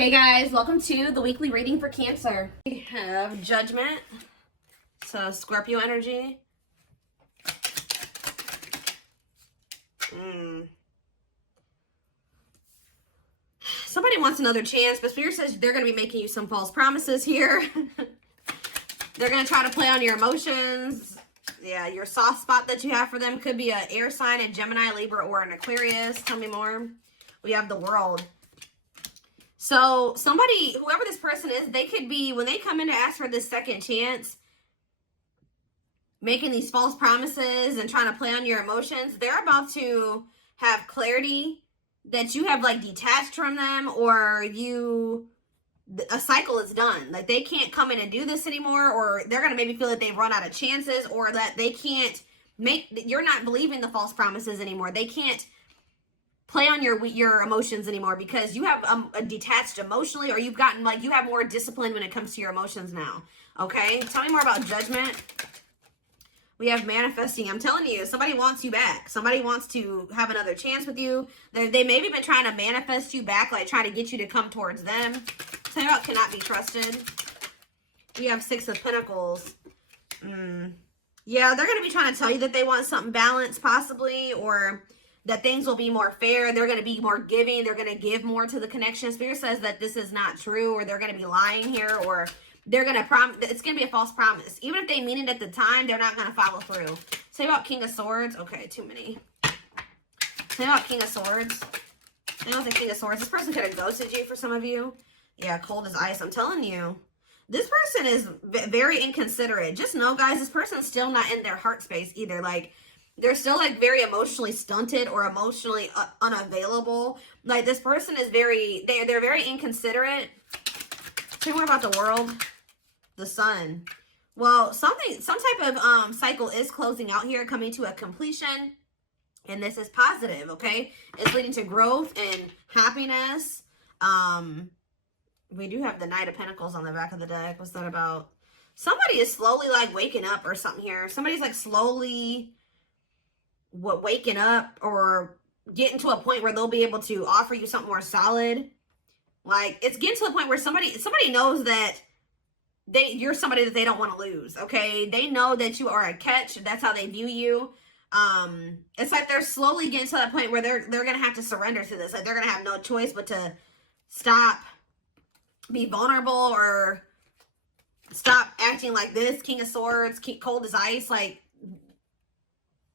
Hey guys, welcome to the weekly reading for Cancer. We have Judgment, so Scorpio energy. Somebody wants another chance, but Spirit says they're going to be making you some false promises here. They're going to try to play on your emotions. Yeah, your soft spot that you have for them could be an air sign, a Gemini, Libra, or an Aquarius. Tell me more. We have the World. So somebody, whoever this person is, they could be, when they come in to ask for this second chance, making these false promises and trying to play on your emotions, they're about to have clarity that you have like detached from them, or a cycle is done. Like they can't come in and do this anymore, or they're going to maybe feel that they've run out of chances, or that they can't you're not believing the false promises anymore. They can't play on your emotions anymore because you have detached emotionally, or you've gotten like, you have more discipline when it comes to your emotions now. Okay, tell me more about Judgment. We have Manifesting. I'm telling you, somebody wants you back. Somebody wants to have another chance with you. They maybe been trying to manifest you back, like trying to get you to come towards them. Tell me about Cannot Be Trusted. We have Six of Pentacles. Yeah, they're going to be trying to tell you that they want something balanced possibly, or that things will be more fair. They're going to be more giving. They're going to give more to the connection. Spirit says that this is not true, or they're going to be lying here, or they're going to promise. It's going to be a false promise. Even if they mean it at the time, they're not going to follow through. Say about King of Swords. Okay, too many. Say about King of Swords. I don't think King of Swords. This person could have ghosted you for some of you. Yeah, cold as ice. I'm telling you. This person is very inconsiderate. Just know, guys, this person's still not in their heart space either. Like, they're still like very emotionally stunted or emotionally unavailable. Like this person is they're very inconsiderate. Tell me more about the World. The Sun. Well, some type of cycle is closing out here, coming to a completion. And this is positive, okay? It's leading to growth and happiness. We do have the Knight of Pentacles on the back of the deck. What's that about? Somebody is slowly like waking up or something here. Somebody's like slowly waking up or getting to a point where they'll be able to offer you something more solid. Like it's getting to the point where somebody knows that you're somebody that they don't want to lose. Okay, they know that you are a catch. That's how they view you. It's like they're slowly getting to that point where they're gonna have to surrender to this. Like they're gonna have no choice but to stop, be vulnerable, or stop acting like this. King of Swords, cold as ice. Like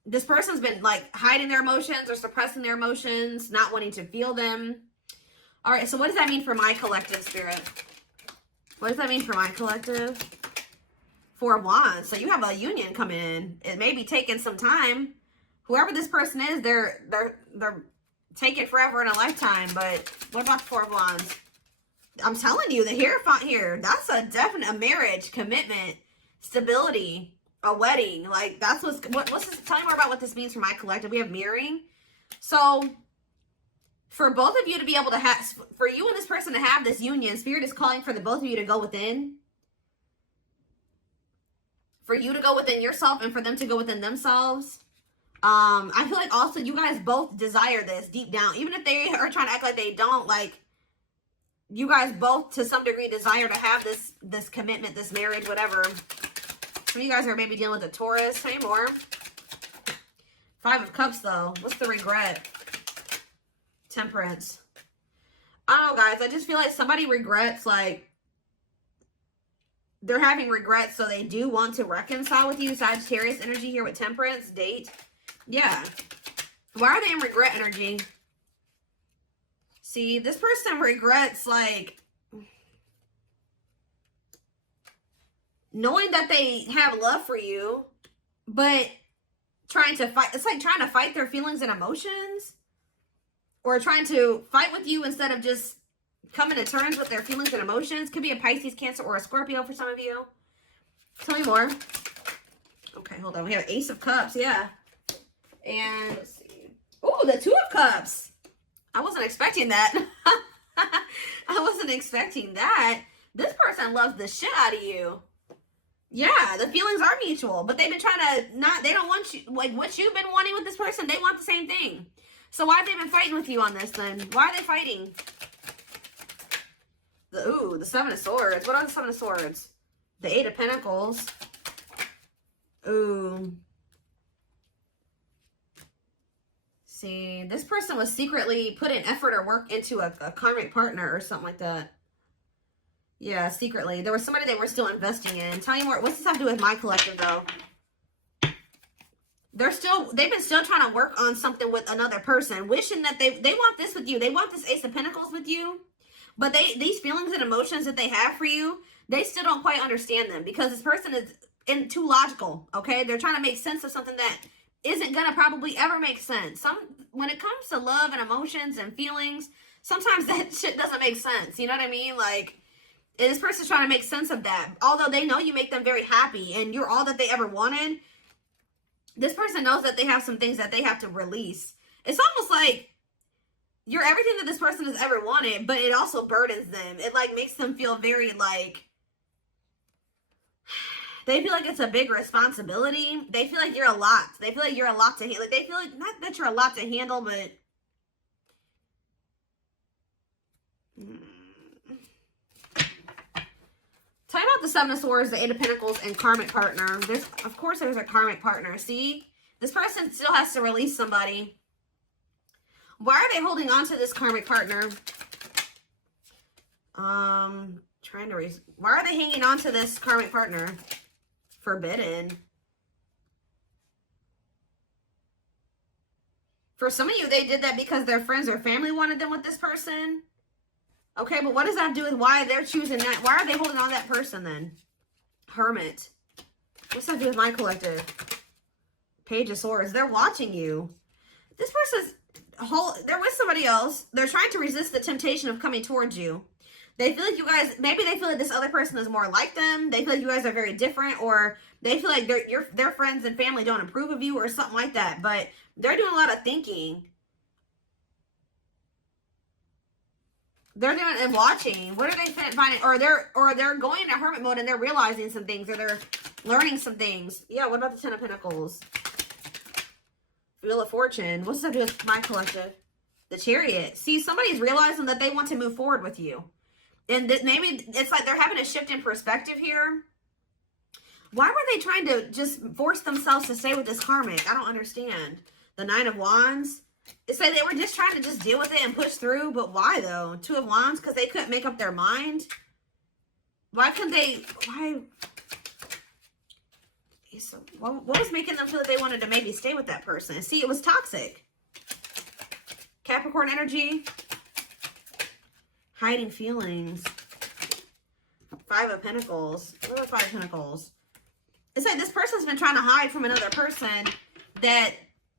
this person's been like hiding their emotions or suppressing their emotions, not wanting to feel them. All right, so what does that mean for my collective, Spirit? What does that mean for my collective? Four of Wands. So you have a union coming in. It may be taking some time. Whoever this person is, they're taking forever in a lifetime. But what about the Four of Wands? I'm telling you, the Hierophant here, that's a definite marriage, commitment, stability, a wedding. Like that's what's this? Tell me more about what this means for my collective. We have mirroring. So for both of you to be able to have, for you and this person to have this union, Spirit is calling for the both of you to go within. For you to go within yourself and for them to go within themselves. I feel like also you guys both desire this deep down. Even if they are trying to act like they don't, like you guys both to some degree desire to have this commitment, this marriage, whatever. Some of you guys are maybe dealing with a Taurus. Say more. Five of Cups, though. What's the regret? Temperance. I don't know, guys. I just feel like somebody regrets, like, they're having regrets, so they do want to reconcile with you. Sagittarius energy here with Temperance. Date. Yeah. Why are they in regret energy? See, this person regrets, like, knowing that they have love for you, but trying to fight. It's like trying to fight their feelings and emotions, or trying to fight with you instead of just coming to terms with their feelings and emotions. Could be a Pisces, Cancer, or a Scorpio for some of you. Tell me more. Okay, hold on. We have Ace of Cups, yeah. And let's see. Oh, the Two of Cups. I wasn't expecting that. I wasn't expecting that. This person loves the shit out of you. Yeah, the feelings are mutual, but they've been trying to they don't want you, like what you've been wanting with this person, they want the same thing. So why have they been fighting with you on this then? Why are they fighting? Ooh, the Seven of Swords. What are the Seven of Swords? The Eight of Pentacles. Ooh. See, this person was secretly putting effort or work into a karmic partner or something like that. Yeah, secretly. There was somebody they were still investing in. Tell me more. What's this have to do with my collective, though? They've been still trying to work on something with another person, wishing that they want this with you. They want this Ace of Pentacles with you. But these feelings and emotions that they have for you, they still don't quite understand them because this person is too logical, okay? They're trying to make sense of something that isn't going to probably ever make sense. When it comes to love and emotions and feelings, sometimes that shit doesn't make sense. You know what I mean? Like, this person's trying to make sense of that. Although they know you make them very happy and you're all that they ever wanted, this person knows that they have some things that they have to release. It's almost like you're everything that this person has ever wanted, but it also burdens them. It, like, makes them feel very, like, they feel like it's a big responsibility. They feel like you're a lot. They feel like you're a lot to handle. Like, they feel like, not that you're a lot to handle, but... Tell me about the Seven of Swords, the Eight of Pentacles, and karmic partner. Of course, there's a karmic partner. See? This person still has to release somebody. Why are they holding on to this karmic partner? Why are they hanging on to this karmic partner? Forbidden. For some of you, they did that because their friends or family wanted them with this person. Okay, but what does that have to do with why they're choosing that? Why are they holding on to that person then? Hermit. What's that to do with my collective? Page of Swords. They're watching you. This person's they're with somebody else. They're trying to resist the temptation of coming towards you. They feel like you guys, maybe they feel like this other person is more like them. They feel like you guys are very different, or they feel like their friends and family don't approve of you or something like that. But they're doing a lot of thinking. They're doing and watching. What are they finding? Or they're going into hermit mode and they're realizing some things, or they're learning some things. Yeah, what about the Ten of Pentacles? Wheel of Fortune. What's that do with my collective? The Chariot. See, somebody's realizing that they want to move forward with you. And maybe it's like they're having a shift in perspective here. Why were they trying to just force themselves to stay with this karmic? I don't understand. The Nine of Wands. It's like they were just trying to just deal with it and push through. But why, though? Two of Wands? Because they couldn't make up their mind? Why couldn't they... Why... So what was making them feel that they wanted to maybe stay with that person? See, it was toxic. Capricorn energy. Hiding feelings. Five of Pentacles. What are Five of Pentacles? It's like this person's been trying to hide from another person that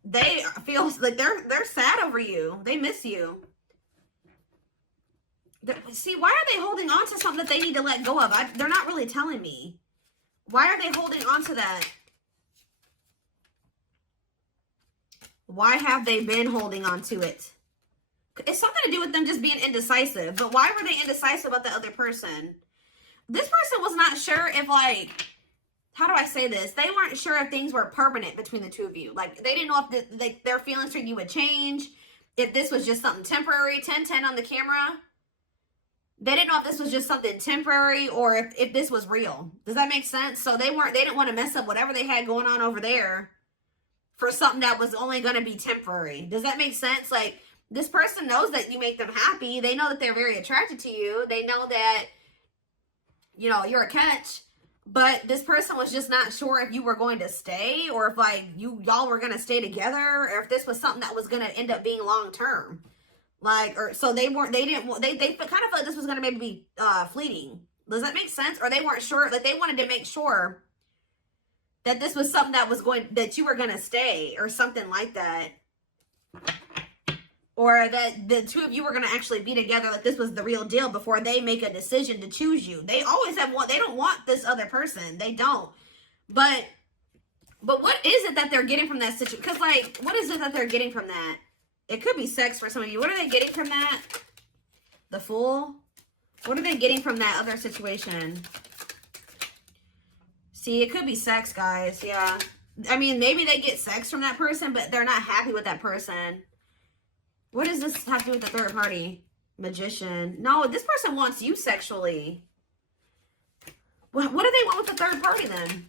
they feel like they're sad over you. They miss you. See, why are they holding on to something that they need to let go of? They're not really telling me. Why are they holding on to that? Why have they been holding on to it? It's something to do with them just being indecisive. But why were they indecisive about the other person? This person was not sure if, like, how do I say this? They weren't sure if things were permanent between the two of you. Like, they didn't know if their feelings for you would change. If this was just something temporary. 10-10 on the camera. They didn't know if this was just something temporary or if this was real. Does that make sense? So they didn't want to mess up whatever they had going on over there for something that was only going to be temporary. Does that make sense? Like, this person knows that you make them happy. They know that they're very attracted to you. They know that, you know, you're a catch. But this person was just not sure if you were going to stay or if, like, y'all were going to stay together, or if this was something that was going to end up being long term. Like, or so they kind of felt like this was going to maybe be fleeting. Does that make sense? Or they weren't sure, like, they wanted to make sure that this was something that you were going to stay or something like that. Or that the two of you were going to actually be together, like this was the real deal before they make a decision to choose you. They always they don't want this other person. They don't. But what is it that they're getting from that situation? Because, like, what is it that they're getting from that? It could be sex for some of you. What are they getting from that? The Fool? What are they getting from that other situation? See, it could be sex, guys. Yeah. I mean, maybe they get sex from that person, but they're not happy with that person. What does this have to do with the third party? Magician. No, this person wants you sexually. What do they want with the third party then?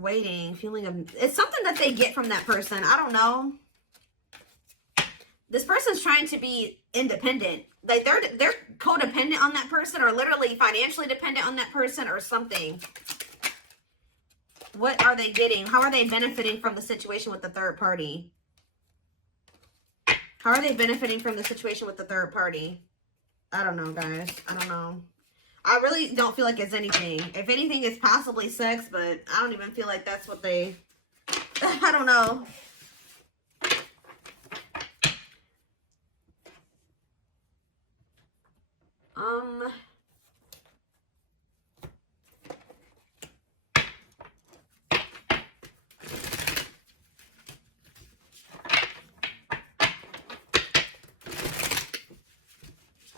Waiting, feeling of... It's something that they get from that person. I don't know. This person's trying to be independent. Like, they're codependent on that person, or literally financially dependent on that person, or something. What are they getting? How are they benefiting from the situation with the third party? How are they benefiting from the situation with the third party? I don't know, guys. I don't know. I really don't feel like it's anything. If anything, it's possibly sex, but I don't even feel like that's what they... I don't know.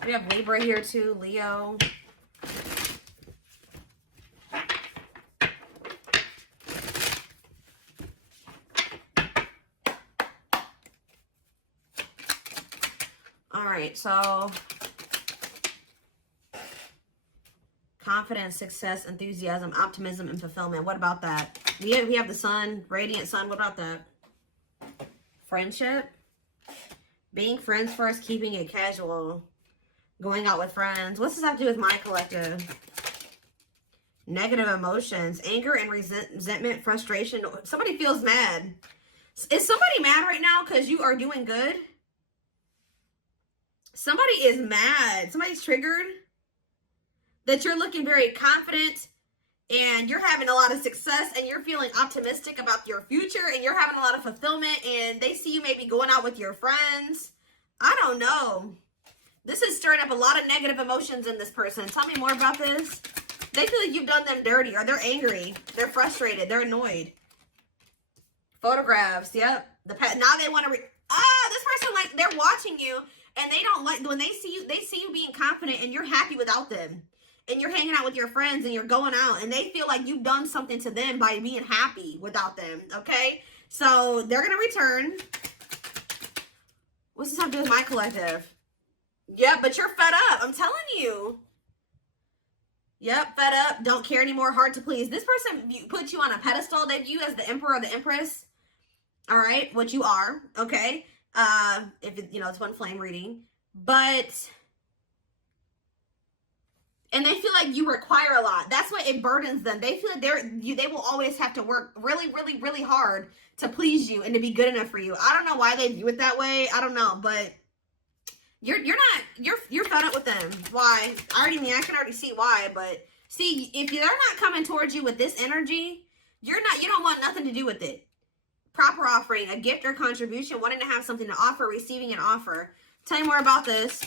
We have Libra here too, Leo. All right, so confidence, success, enthusiasm, optimism, and fulfillment. What about that? We have the sun, radiant sun. What about that? Friendship. Being friends first, keeping it casual. Going out with friends. What's this have to do with my collective? Negative emotions. Anger and resentment, frustration. Somebody feels mad. Is somebody mad right now because you are doing good? Somebody is mad. Somebody's triggered. That you're looking very confident and you're having a lot of success and you're feeling optimistic about your future and you're having a lot of fulfillment and they see you maybe going out with your friends. I don't know. This is stirring up a lot of negative emotions in this person. Tell me more about this. They feel like you've done them dirty, or they're angry. They're frustrated. They're annoyed. Photographs. Yep. Now they want to... this person, like, they're watching you, and they don't like... When they see you being confident, and you're happy without them. And you're hanging out with your friends, and you're going out, and they feel like you've done something to them by being happy without them, okay? So, they're going to return. What's this have to do with my collective? Yep, but you're fed up. I'm telling you. Yep, fed up. Don't care anymore. Hard to please. This person puts you on a pedestal. They view you as the emperor or the empress. All right, what you are. Okay. If it, it's one flame reading, but and they feel like you require a lot. That's why it burdens them. They feel like they will always have to work really, really, really hard to please you and to be good enough for you. I don't know why they view it that way. I don't know, but. You're fed up with them. Why? I can already see why, but see, if they're not coming towards you with this energy, you don't want nothing to do with it. Proper offering, a gift or contribution, wanting to have something to offer, receiving an offer. Tell you more about this.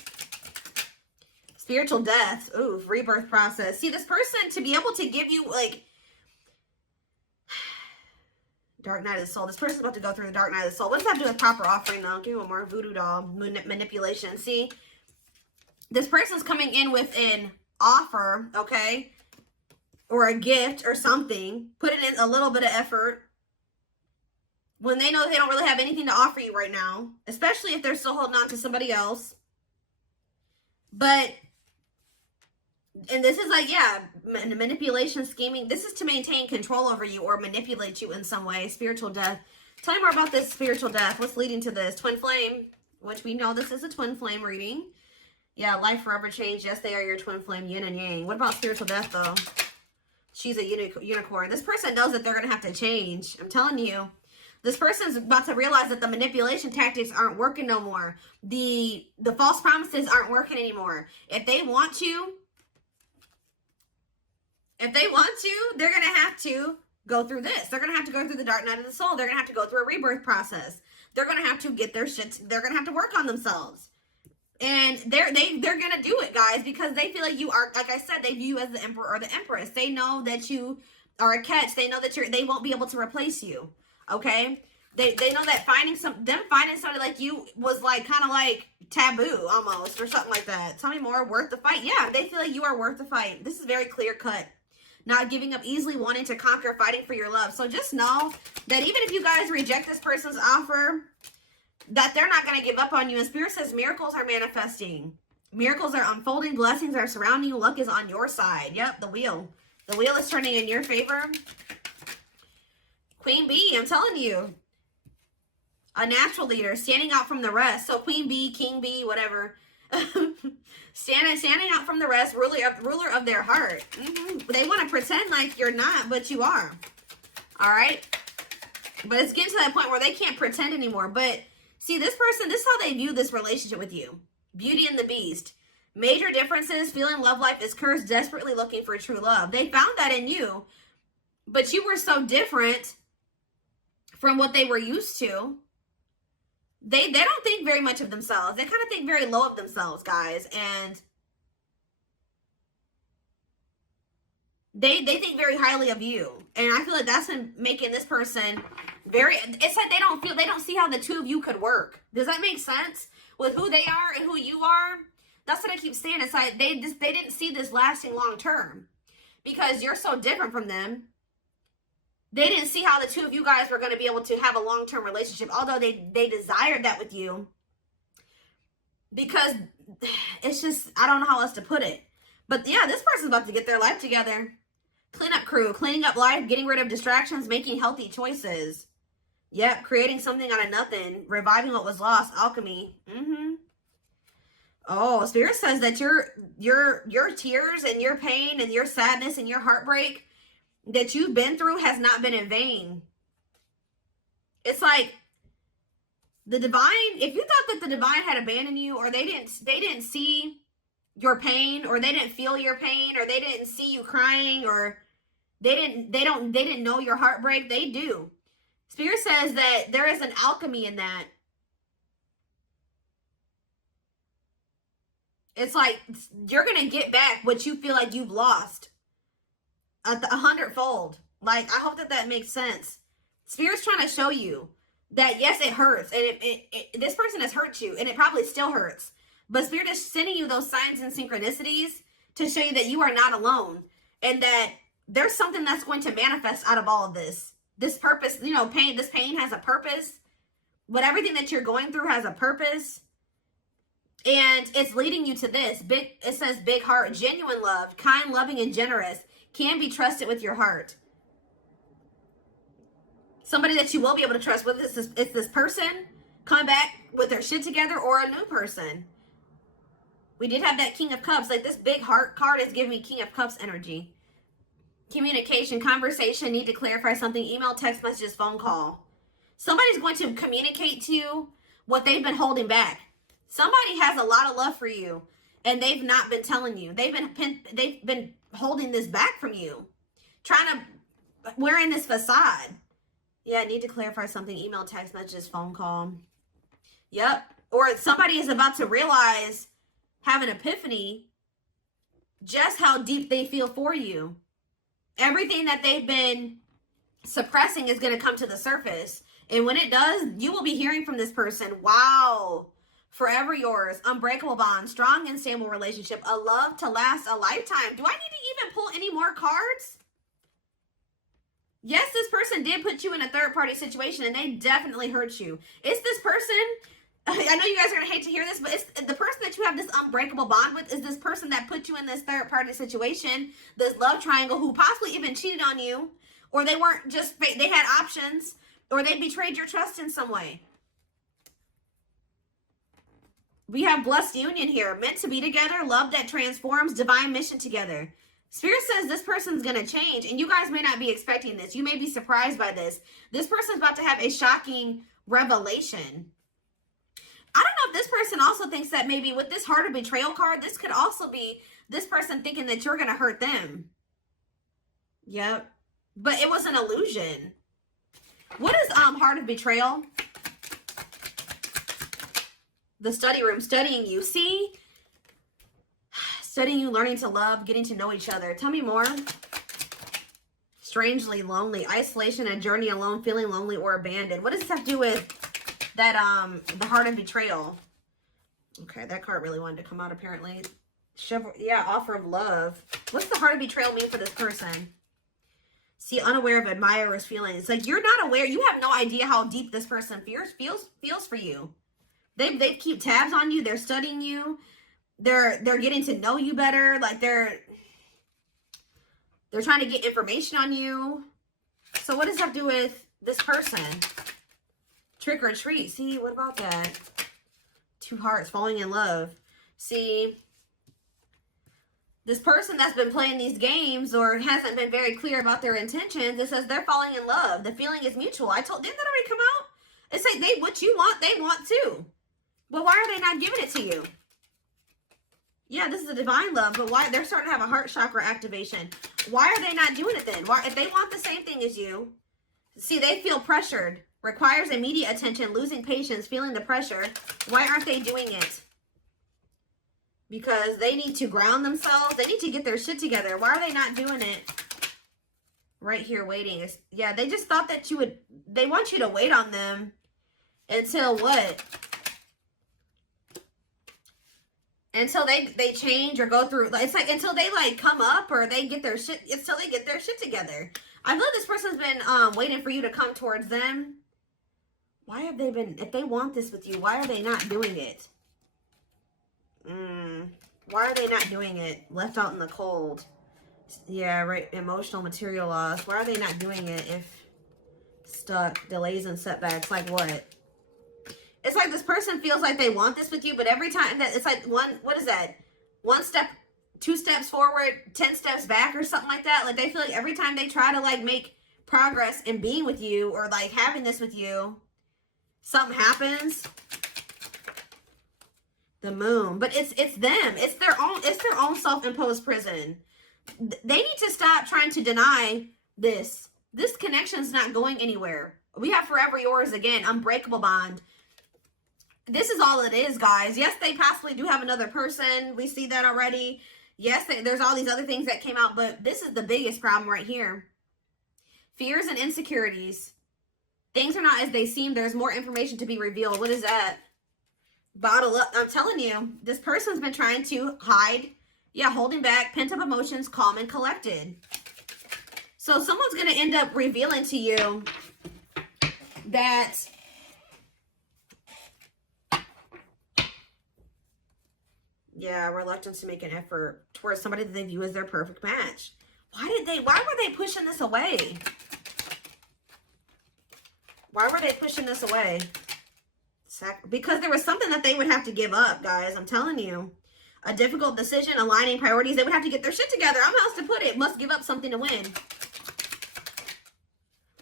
Spiritual death. Ooh, rebirth process. See, this person, to be able to give you, like, Dark Night of the Soul. This person's about to go through the Dark Night of the Soul. What does that do with proper offering, though? Give me one more. Voodoo doll. Manipulation. See? This person's coming in with an offer, okay? Or a gift or something. Putting in a little bit of effort. When they know they don't really have anything to offer you right now. Especially if they're still holding on to somebody else. But... And this is like, yeah, manipulation, scheming. This is to maintain control over you or manipulate you in some way. Spiritual death. Tell me more about this spiritual death. What's leading to this? Twin flame, which we know this is a twin flame reading. Yeah, life forever changed. Yes, they are your twin flame, yin and yang. What about spiritual death, though? She's a unicorn. This person knows that they're going to have to change. I'm telling you. This person's about to realize that the manipulation tactics aren't working no more. The false promises aren't working anymore. If they want to... they're going to have to go through this. They're going to have to go through the Dark Night of the Soul. They're going to have to go through a rebirth process. They're going to have to get their shit. They're going to have to work on themselves. And they're going to do it, guys, because they feel like you are, like I said, they view you as the emperor or the empress. They know that you are a catch. They know that they won't be able to replace you. Okay? They know that finding somebody like you was like kind of like taboo almost or something like that. Tell me more. Worth the fight. Yeah, they feel like you are worth the fight. This is very clear cut. Not giving up easily, wanting to conquer, fighting for your love. So just know that even if you guys reject this person's offer, that they're not going to give up on you. And Spirit says miracles are manifesting. Miracles are unfolding. Blessings are surrounding you. Luck is on your side. Yep, the wheel. The wheel is turning in your favor. Queen Bee, I'm telling you. A natural leader, standing out from the rest. So Queen Bee, King Bee, whatever. standing out from the rest, ruler of their heart. They want to pretend like you're not, but you are. All right? But it's getting to that point where they can't pretend anymore. But see, this person, this is how they view this relationship with you. Beauty and the Beast. Major differences, feeling love life is cursed, desperately looking for true love. They found that in you, but you were so different from what they were used to. They don't think very much of themselves. They kind of think very low of themselves, guys. And they think very highly of you. And I feel like that's making this person very, it's like they don't see how the two of you could work. Does that make sense? With who they are and who you are? That's what I keep saying. It's like they didn't see this lasting long term because you're so different from them. They didn't see how the two of you guys were going to be able to have a long-term relationship, although they desired that with you. Because it's just, I don't know how else to put it. But yeah, this person's about to get their life together. Cleanup crew, cleaning up life, getting rid of distractions, making healthy choices. Yep, creating something out of nothing, reviving what was lost, alchemy. Oh, Spirit says that your tears and your pain and your sadness and your heartbreak that you've been through has not been in vain. It's like the divine, if you thought that the divine had abandoned you, or they didn't see your pain, or they didn't feel your pain, or they didn't see you crying, or they didn't know your heartbreak, they do. Spirit says that there is an alchemy in that. It's like you're going to get back what you feel like you've lost. 100-fold. Like, I hope that makes sense. Spirit's trying to show you that, yes, it hurts. And this person has hurt you. And it probably still hurts. But Spirit is sending you those signs and synchronicities to show you that you are not alone. And that there's something that's going to manifest out of all of this. This purpose, you know, this pain has a purpose. But everything that you're going through has a purpose. And it's leading you to this. It says big heart, genuine love, kind, loving, and generous. Can be trusted with your heart. Somebody that you will be able to trust, whether it's this person coming back with their shit together or a new person. We did have that King of Cups. Like, this big heart card is giving me King of Cups energy. Communication, conversation, need to clarify something, email, text messages, phone call. Somebody's going to communicate to you what they've been holding back. Somebody has a lot of love for you and they've not been telling you. They've been holding this back from you. Wearing this facade. Yeah, I need to clarify something, email, text messages, phone call. Yep. Or somebody is about to realize, have an epiphany, just how deep they feel for you. Everything that they've been suppressing is going to come to the surface. And when it does, you will be hearing from this person, wow, forever yours, unbreakable bond, strong and stable relationship, a love to last a lifetime. Do I need to even pull any more cards? Yes, this person did put you in a third-party situation, and they definitely hurt you. It's this person, I know you guys are going to hate to hear this, but it's the person that you have this unbreakable bond with is this person that put you in this third-party situation, this love triangle, who possibly even cheated on you, or they weren't just, they had options, or they betrayed your trust in some way. We have blessed union here, meant to be together, love that transforms, divine mission together. Spirit says this person's going to change, and you guys may not be expecting this. You may be surprised by this. This person's about to have a shocking revelation. I don't know if this person also thinks that maybe with this heart of betrayal card, this could also be this person thinking that you're going to hurt them. Yep. But it was an illusion. What is heart of betrayal? The study room, studying you. See? Studying you, learning to love, getting to know each other. Tell me more. Strangely lonely. Isolation, a journey alone, feeling lonely or abandoned. What does this have to do with that, the heart of betrayal? Okay, that card really wanted to come out apparently. Yeah, offer of love. What's the heart of betrayal mean for this person? See, unaware of admirer's feelings. It's like you're not aware. You have no idea how deep this person feels for you. They keep tabs on you. They're studying you. they're getting to know you better. Like they're trying to get information on you. So what does that do with this person? Trick or treat. See, what about that? Two hearts, falling in love. See, this person that's been playing these games or hasn't been very clear about their intentions, it says they're falling in love. The feeling is mutual. Didn't that already come out? It's like what you want, they want too. But why are they not giving it to you? Yeah, this is a divine love, but why? They're starting to have a heart chakra activation. Why are they not doing it then? Why, if they want the same thing as you? See, they feel pressured. Requires immediate attention, losing patience, feeling the pressure. Why aren't they doing it? Because they need to ground themselves. They need to get their shit together. Why are they not doing it? Right here, waiting. Yeah, they just thought that you would... They want you to wait on them until what? Until they change or go through... It's like until they like come up or they get their shit... Until they get their shit together. I feel like this person's been waiting for you to come towards them. Why have they been... If they want this with you, why are they not doing it? Why are they not doing it? Left out in the cold. Yeah, right. Emotional, material loss. Why are they not doing it if stuck? Delays and setbacks. Like what? It's like this person feels like they want this with you, but every time that it's like what is that? 1 step, 2 steps forward, 10 steps back or something like that. Like they feel like every time they try to like make progress in being with you or like having this with you, something happens. The moon. But it's them. It's their own self-imposed prison. They need to stop trying to deny this. This connection's not going anywhere. We have forever yours again. Unbreakable bond. This is all it is, guys. Yes, they possibly do have another person. We see that already. Yes, there's all these other things that came out, but this is the biggest problem right here. Fears and insecurities. Things are not as they seem. There's more information to be revealed. What is that? Bottle up. I'm telling you, this person's been trying to hide. Yeah, holding back, pent up emotions, calm and collected. So someone's going to end up revealing to you that yeah, reluctance to make an effort towards somebody that they view as their perfect match. Why were they pushing this away? Why were they pushing this away? Because there was something that they would have to give up, guys. I'm telling you. A difficult decision, aligning priorities. They would have to get their shit together. I don't know how else to put it. Must give up something to win.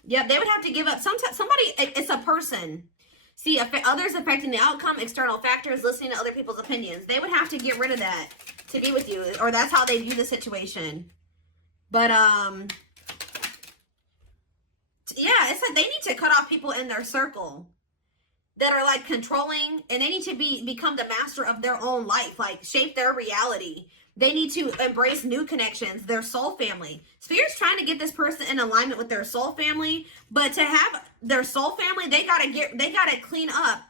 Yep, they would have to give up. Somebody, it's a person. See, others affecting the outcome, external factors, listening to other people's opinions. They would have to get rid of that to be with you. Or that's how they view the situation. But, yeah, it's like they need to cut off people in their circle that are like controlling, and they need to become the master of their own life, like shape their reality. They need to embrace new connections, their soul family. Spirit's trying to get this person in alignment with their soul family, but to have their soul family, they gotta clean up.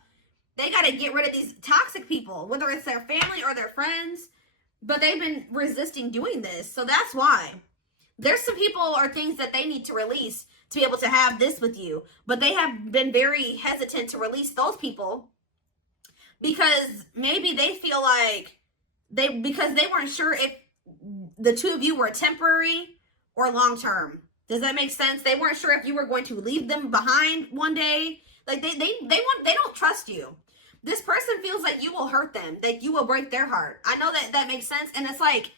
They gotta get rid of these toxic people, whether it's their family or their friends, but they've been resisting doing this. So that's why. There's some people or things that they need to release to be able to have this with you. But they have been very hesitant to release those people because maybe they feel like because they weren't sure if the two of you were temporary or long-term. Does that make sense? They weren't sure if you were going to leave them behind one day. Like they don't trust you. This person feels like you will hurt them, that you will break their heart. I know that makes sense. And it's like,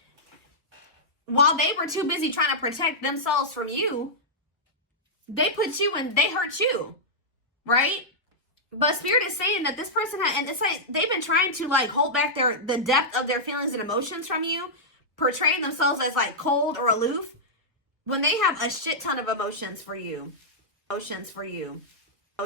while they were too busy trying to protect themselves from you, they put you and they hurt you, right? But Spirit is saying that this person and it's like they've been trying to like hold back the depth of their feelings and emotions from you, portraying themselves as like cold or aloof when they have a shit ton of emotions for you.